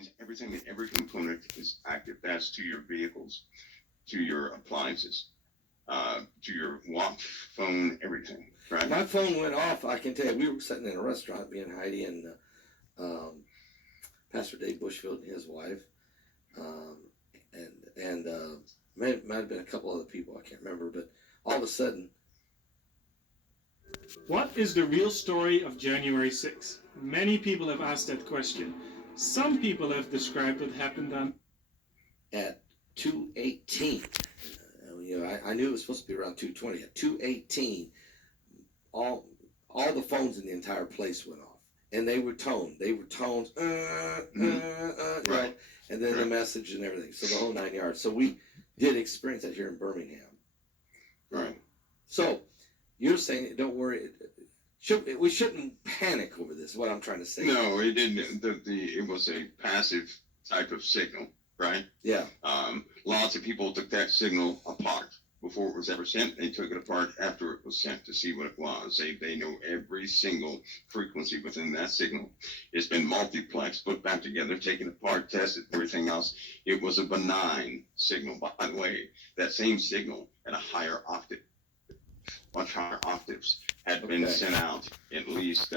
means every component is active. That's to your vehicles, to your appliances, to your watch, phone, everything, right? My phone went off. I can tell you, we were sitting in a restaurant, me and Heidi and um, Pastor Dave Bushfield and his wife, um, and might have been a couple other people. I can't remember, but all of a sudden, What is the real story of January 6th? Many people have asked that question. Some people have described what happened on at 2:18, I knew it was supposed to be around 2:20. At 2:18, all the phones in the entire place went off, and they were toned. They were tones, Right. and then the message and everything. So the whole 9 yards. So we did experience that here in Birmingham. Right. So you're saying, don't worry. We shouldn't panic over this. Is what I'm trying to say. No, it didn't. It was a passive type of signal, right? Yeah. Lots of people took that signal apart before it was ever sent. They took it apart after it was sent to see what it was. They know every single frequency within that signal. It's been multiplexed, put back together, taken apart, tested, everything else. It was a benign signal. By the way, that same signal at a higher octave, much higher octaves, had been sent out at least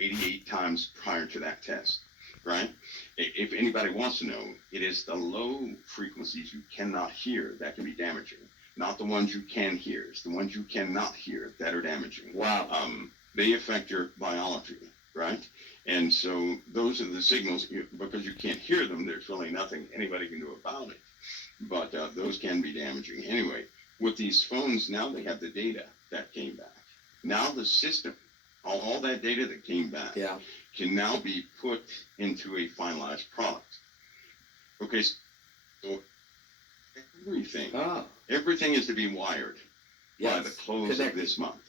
88 times prior to that test, right? If anybody wants to know, it is the low frequencies you cannot hear that can be damaging, not the ones you can hear. It's the ones you cannot hear that are damaging. Wow. They affect your biology, right? And so those are the signals, because you can't hear them, there's really nothing anybody can do about it. But those can be damaging. Anyway, with these phones, now they have the data that came back. Now the system, all that data that came back, can now be put into a finalized product. Okay, so everything is to be wired by the close of this month.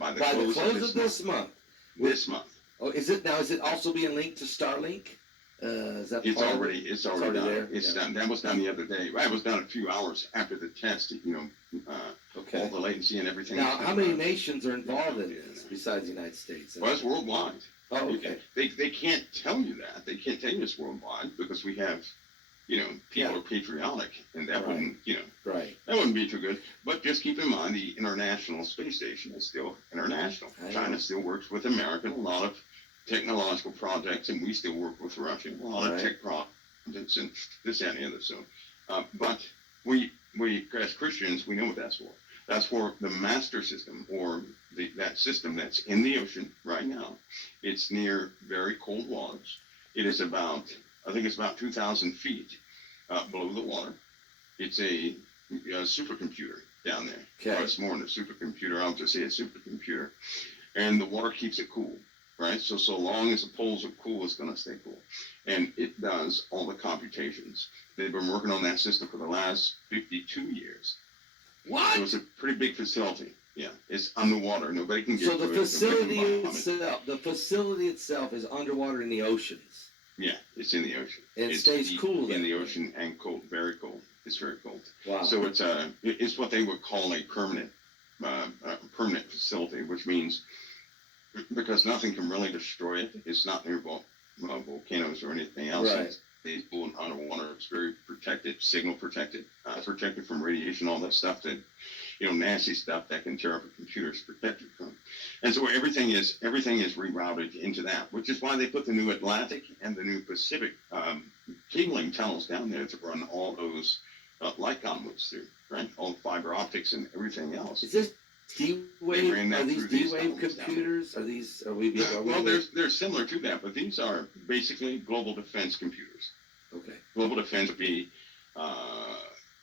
By the close of this month. This month. Oh, is it now? Is it also being linked to Starlink? Is that it's already done. There? It's done. That was done the other day. It was done a few hours after the test. All the latency and everything. Now, how many nations are involved in this besides the United States? Well, it's worldwide. Oh, okay. They can't tell you that. They can't tell you it's worldwide because we have, people are patriotic, and that wouldn't, that wouldn't be too good. But just keep in mind, the International Space Station is still international. China still works with America in a lot of technological projects, and we still work with Russia in a lot of tech projects and this, that, and the other. So, but we as Christians, we know what that's for. That's for the master system, or that system that's in the ocean right now. It's near very cold waters. It is I think it's about 2,000 feet below the water. It's a supercomputer down there. Okay. Or it's more than a supercomputer. I'll just say a supercomputer. And the water keeps it cool, right? So long as the poles are cool, it's going to stay cool. And it does all the computations. They've been working on that system for the last 52 years. What? So it's a pretty big facility. Yeah, it's underwater. Nobody can get to it. So the facility itself is underwater in the oceans. Yeah, it's in the ocean. It stays cool in the ocean and cold, very cold. It's very cold. Wow. So it's what they would call a permanent facility, which means because nothing can really destroy it. It's not near volcanoes or anything else. Right. It's cool underwater. It's very protected, signal protected, protected from radiation, all that stuff that, nasty stuff that can tear up a computer is protected from. And so everything is rerouted into that, which is why they put the new Atlantic and the new Pacific cabling tunnels down there to run all those light conduits through, right? All the fiber optics and everything else. Is this D-Wave? Are these D-Wave computers? Well, they're similar to that, but these are basically global defense computers. Okay. Global defense would be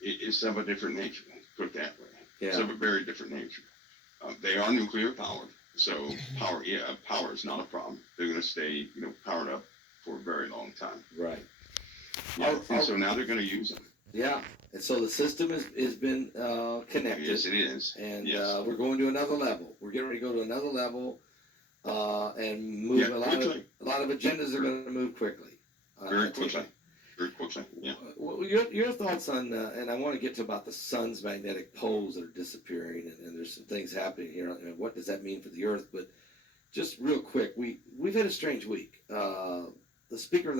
is of a different nature, put it that way. Yeah. It's of a very different nature. They are nuclear powered, so power is not a problem. They're going to stay, powered up for a very long time. Right. Yeah. And so now they're going to use them. Yeah. And so the system has been connected. Yes, it is. And we're going to another level. We're getting ready to go to another level and move a lot of agendas are going to move quickly. Very quickly. Very quickly, yeah. Well, your thoughts on, and I want to get to about the sun's magnetic poles that are disappearing, and there's some things happening here. And what does that mean for the Earth? But just real quick, we've had a strange week. The Speaker of the